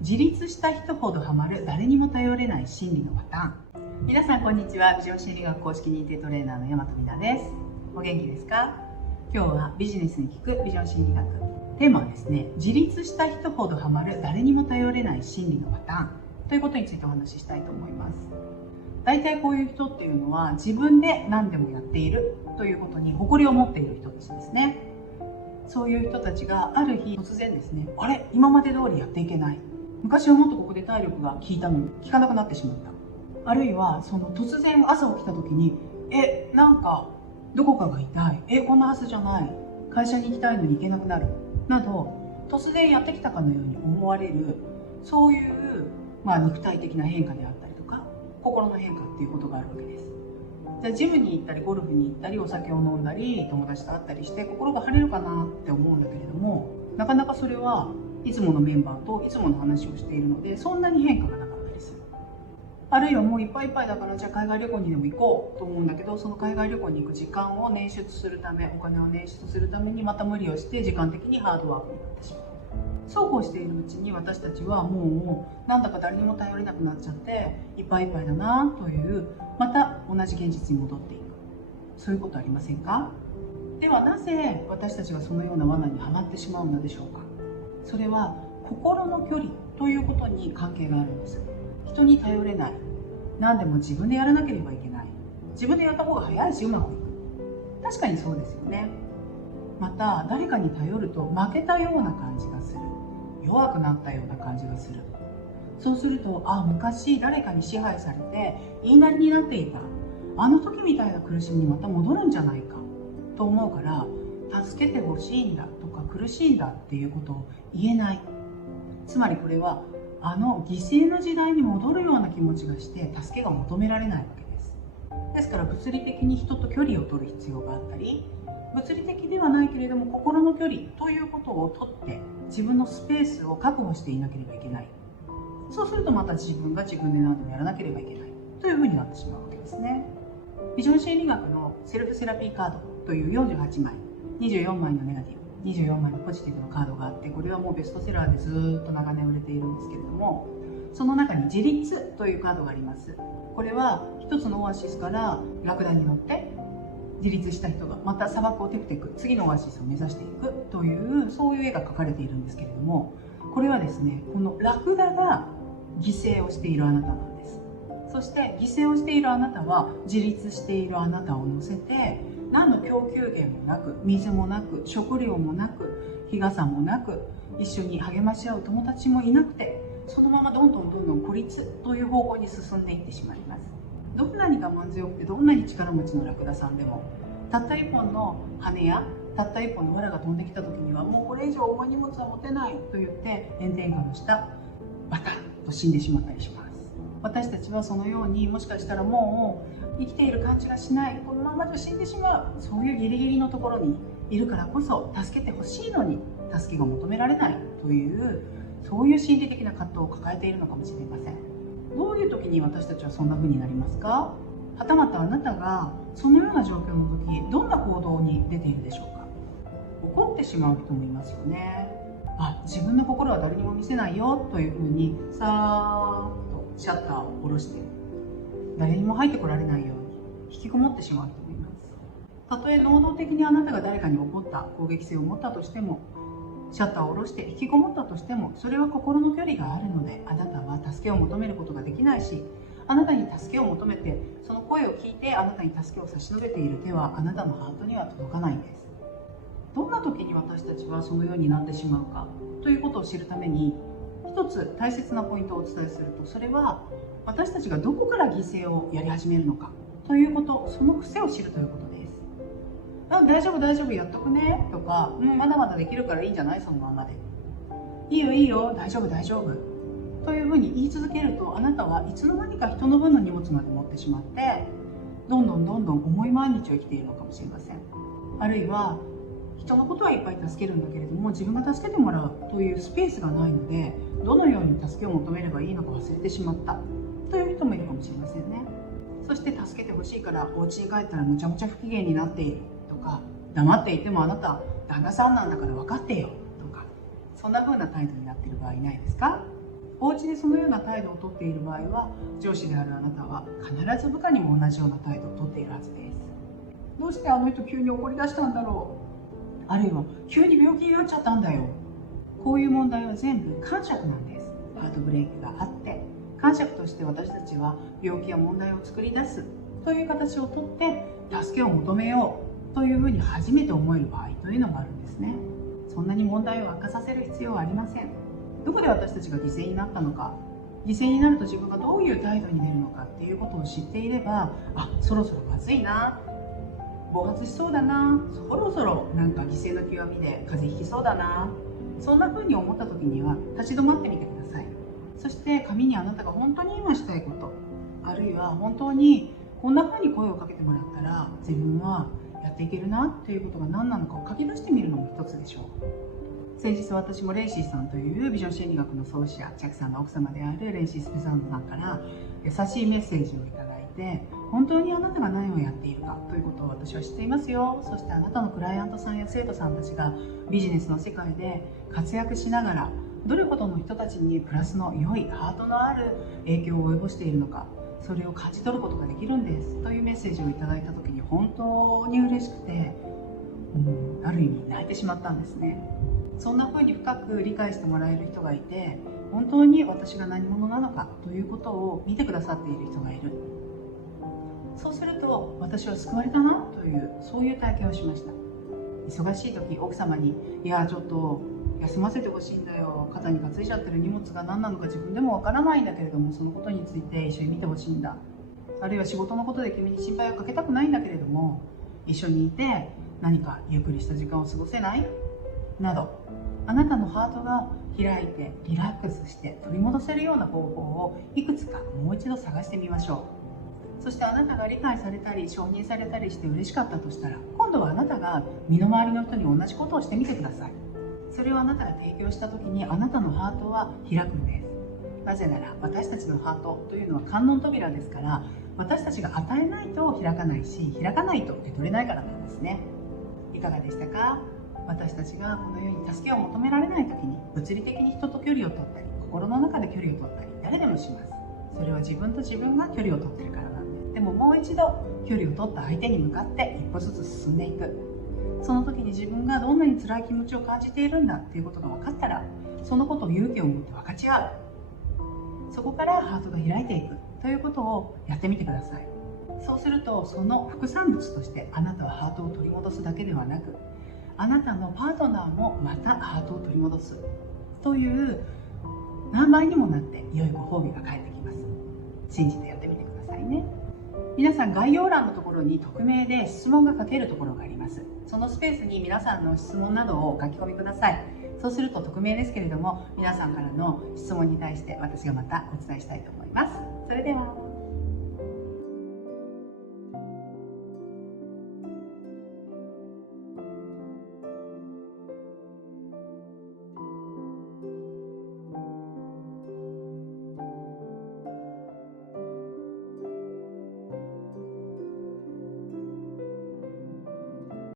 自立した人ほどハマる誰にも頼れない心理のパターン。皆さんこんにちは。ビジョン心理学公式認定トレーナーの大和美奈です。お元気ですか？今日はビジネスに効くビジョン心理学。テーマはですね、自立した人ほどハマる誰にも頼れない心理のパターンということについてお話ししたいと思います。大体こういう人っていうのは自分で何でもやっているということに誇りを持っている人たちですね。そういう人たちがある日突然ですね、あれ、今まで通りやっていけない、昔はもっとここで体力が効いたのに効かなくなってしまった、あるいはその突然朝起きた時になんかどこかが痛い、こんなはずじゃない、会社に行きたいのに行けなくなるなど、突然やってきたかのように思われる、そういう、肉体的な変化であったりとか心の変化っていうことがあるわけです。じゃあジムに行ったりゴルフに行ったりお酒を飲んだり友達と会ったりして心が晴れるかなって思うんだけれども、なかなかそれはいつものメンバーといつもの話をしているのでそんなに変化がなかったりする。あるいはもういっぱいいっぱいだから、じゃあ海外旅行にでも行こうと思うんだけど、その海外旅行に行く時間を捻出するため、お金を捻出するためにまた無理をして時間的にハードワークになってしまう。そうこうしているうちに私たちはもうなんだか誰にも頼れなくなっちゃっていっぱいいっぱいだなという、また同じ現実に戻っていく、そういうことありませんか？ではなぜ私たちがそのような罠にはまってしまうのでしょうか？それは心の距離ということに関係があるんです。人に頼れない、何でも自分でやらなければいけない、自分でやった方が早いしうまくいく、確かにそうですよね。また誰かに頼ると負けたような感じがする、弱くなったような感じがする。そうすると、昔誰かに支配されて言いなりになっていたあの時みたいな苦しみにまた戻るんじゃないかと思うから、助けてほしいんだとか苦しいんだっていうことを言えない。つまりこれはあの犠牲の時代に戻るような気持ちがして助けが求められないわけです。ですから物理的に人と距離を取る必要があったり、物理的ではないけれども心の距離ということを取って自分のスペースを確保していなければいけない。そうするとまた自分が自分で何でもやらなければいけないというふうになってしまうわけですね。ビジョン心理学のセルフセラピーカードという48枚、24枚のネガティブ、24枚のポジティブのカードがあって、これはもうベストセラーでずっと長年売れているんですけれども、その中に自立というカードがあります。これは一つのオアシスからラクダに乗って自立した人がまた砂漠をテクテク次のオアシスを目指していくという、そういう絵が描かれているんですけれども、これはですね、このラクダが犠牲をしているあなたなんです。そして犠牲をしているあなたは自立しているあなたを乗せて、何の供給源もなく、水もなく、食料もなく、日傘もなく、一緒に励まし合う友達もいなくて、そのままどんどん孤立という方向に進んでいってしまいます。どんなに我慢強くてどんなに力持ちのラクダさんでも、たった一本の羽やたった一本の藁が飛んできた時にはもうこれ以上重い荷物は持てないと言って炎天下の下バタッと死んでしまったりします。私たちはそのように、もしかしたらもう生きている感じがしない、このままじゃ死んでしまう、そういうギリギリのところにいるからこそ助けてほしいのに助けが求められないという、そういう心理的な葛藤を抱えているのかもしれません。どういう時に私たちはそんな風になりますか？はたまたあなたがそのような状況の時どんな行動に出ているでしょうか？怒ってしまう人もいますよね。自分の心は誰にも見せないよという風にさーっとシャッターを下ろして誰にも入ってこられないように引きこもってしまう人もいます。たとえ能動的にあなたが誰かに怒った、攻撃性を持ったとしても、シャッターを下ろして引きこもったとしても、それは心の距離があるので、あなたは助けを求めることができないし、あなたに助けを求めてその声を聞いてあなたに助けを差し伸べている手はあなたのハートには届かないんです。どんな時に私たちはそのようになってしまうかということを知るために、一つ大切なポイントをお伝えすると、それは私たちがどこから犠牲をやり始めるのかということ、その癖を知るということです。大丈夫大丈夫、やっとくねとか、まだまだできるからいいんじゃない、そのままでいいよいいよ、大丈夫大丈夫というふうに言い続けると、あなたはいつの間にか人の分の荷物まで持ってしまってどんどん重い毎日を生きているのかもしれません。あるいは人のことはいっぱい助けるんだけれども、自分が助けてもらうというスペースがないので、どのように助けを求めればいいのか忘れてしまったという人もいるかもしれませんね。そして助けてほしいからお家に帰ったらむちゃむちゃ不機嫌になっているとか、黙っていてもあなた旦那さんなんだから分かってよとか、そんな風な態度になっている場合いないですか？お家でそのような態度をとっている場合は、上司であるあなたは必ず部下にも同じような態度をとっているはずです。どうしてあの人急に怒り出したんだろう、あるいは急に病気になっちゃったんだよ。こういう問題は全部感触なんです。ハートブレーキがあって、感触として私たちは病気や問題を作り出すという形をとって助けを求めようというふうに初めて思える場合というのがあるんですね。そんなに問題を悪化させる必要はありません。どこで私たちが犠牲になったのか、犠牲になると自分がどういう態度に出るのかっていうことを知っていれば、そろそろまずいな、暴発しそうだな、そろそろなんか犠牲の極みで風邪ひきそうだな、そんな風に思った時には立ち止まってみてください。そして紙にあなたが本当に今したいこと、あるいは本当にこんな風に声をかけてもらったら自分はやっていけるなっていうことが何なのかを書き出してみるのも一つでしょう。先日私もレイシーさんというビジョン心理学の創始者、チャクさんの奥様であるレイシー・スペサンドさんから優しいメッセージをいただいて、本当にあなたが何をやっているかということを私は知っていますよ。そしてあなたのクライアントさんや生徒さんたちがビジネスの世界で活躍しながらどれほどの人たちにプラスの良いハートのある影響を及ぼしているのか、それを感じ取ることができるんですというメッセージをいただいた時に本当に嬉しくて、ある意味泣いてしまったんですね。そんな風に深く理解してもらえる人がいて、本当に私が何者なのかということを見てくださっている人がいる。そうすると私は救われたなという、そういう体験をしました。忙しい時、奥様にちょっと休ませてほしいんだよ、肩に担いじゃってる荷物が何なのか自分でもわからないんだけれども、そのことについて一緒に見てほしいんだ、あるいは仕事のことで君に心配をかけたくないんだけれども一緒にいて何かゆっくりした時間を過ごせないなど、あなたのハートが開いてリラックスして取り戻せるような方法をいくつかもう一度探してみましょう。そしてあなたが理解されたり承認されたりして嬉しかったとしたら、今度はあなたが身の回りの人に同じことをしてみてください。それをあなたが提供した時にあなたのハートは開くんです。なぜなら私たちのハートというのは観音扉ですから、私たちが与えないと開かないし、開かないと受け取れないからなんですね。いかがでしたか？私たちがこのように助けを求められない時に物理的に人と距離を取ったり、心の中で距離を取ったり誰でもします。それは自分と自分が距離を取ってるからなんです。でももう一度距離を取った相手に向かって一歩ずつ進んでいく。その時に自分がどんなに辛い気持ちを感じているんだっていうことが分かったら、そのことを勇気を持って分かち合う。そこからハートが開いていくということをやってみてください。そうするとその副産物としてあなたはハートを取り戻すだけではなく、あなたのパートナーもまたハートを取り戻すという何倍にもなって良いご褒美が返ってきます。信じてやってみてくださいね。皆さん概要欄のところに匿名で質問が書けるところがあります。そのスペースに皆さんの質問などを書き込みください。そうすると匿名ですけれども、皆さんからの質問に対して私がまたお伝えしたいと思います。それでは。